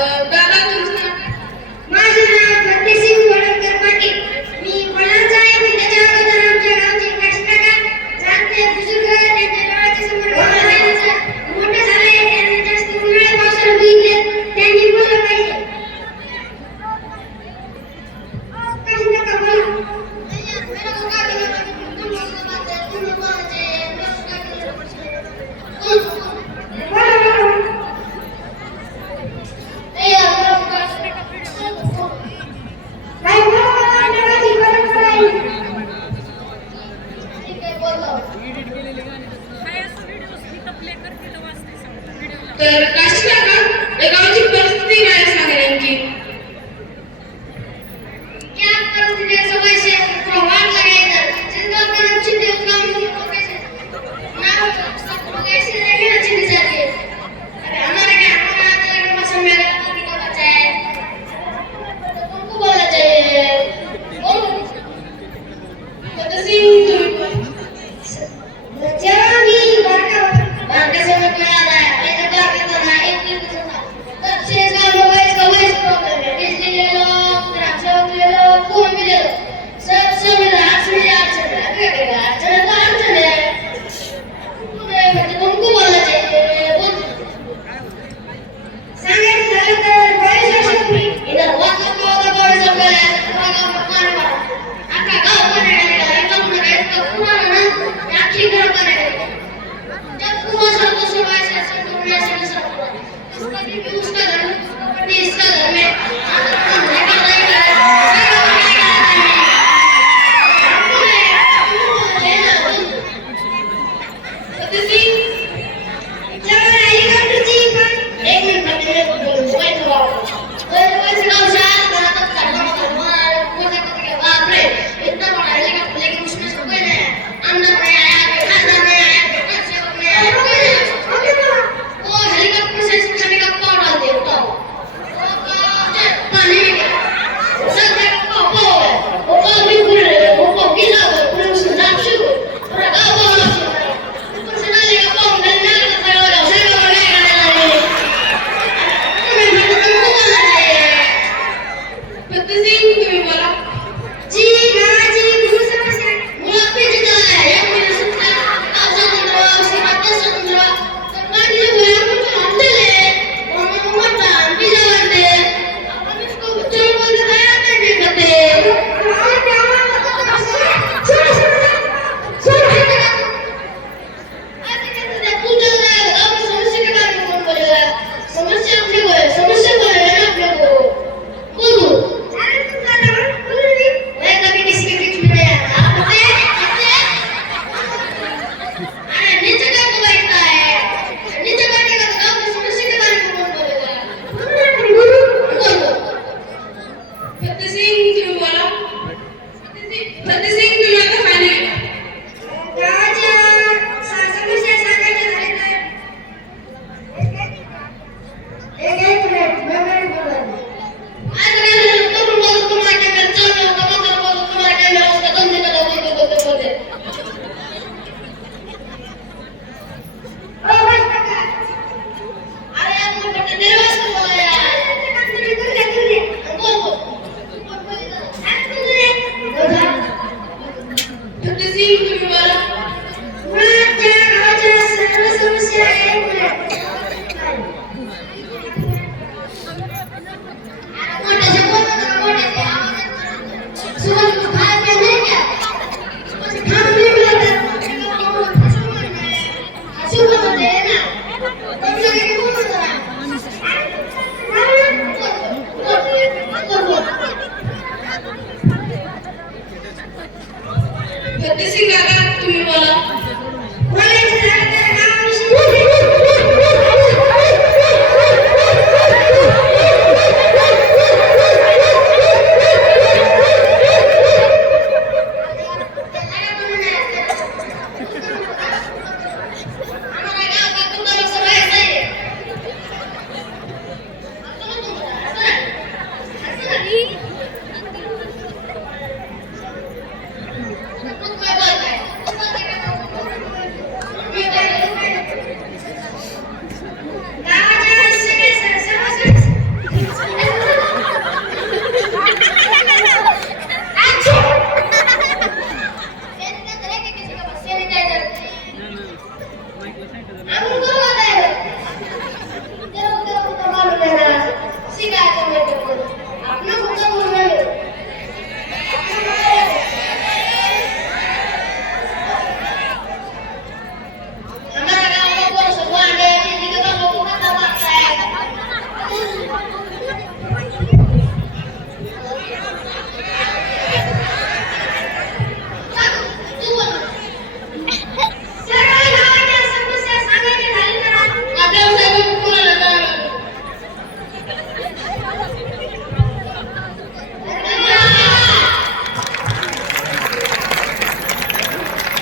दादा तुमचं नाव? माझं नाव फतेसिंग वडकर पाटील. मी कोणाचा आहे मी त्याच्या अगोदर आमच्या गावचे कष्टकर्ता जाणते बुजुर्ग त्यांच्या डोळ्याच्या समोर मोठं झालंय. त्यांनी जास्त उन्हाळ्या पावसाळ्यात बघितले त्यांनी बोललं पाहिजे. काही नका बोला. मेरा को काय केलं तुम लोग बात है तुम लोग बोलायचे तर काशी काका या गावची परिस्थिती काय सांगा नेमकी? क्या परिस्थिती सवय से प्रभाव लगेगा जिंदा करम चिंते काम कैसे ना सब लोग ऐसे रहेंगे ना चिंते जाके. अरे हमारा क्या हमारा तो मौसम में अगर को बचा है तो तुमको बोलना चाहिए. बोलो तो सिंह जरा भी बारका से मत याद आया ऐसा क्या कहता ना एक दिन तब से इसका मोबाइल का वही प्रॉब्लम है. बिजली ले लो ट्रांसफर ले लो फोन भी ले लो सब मेरा हाथ में याद चल रहा है. क्या करेगा चलो तो हाथ चले मतलब तुमको बोलना चाहिए. बोल सांगायचं झालं तर बरेच वर्ष इधर वक्त होता बरेच आपल्याला पूरा गाव मकान पडा अख्खा गाव बनायला एका मुलाला पूरा ना आखी घर बनायला जब कुआं सब तो सुबह से दुनिया से सब उसका भी उसका घर में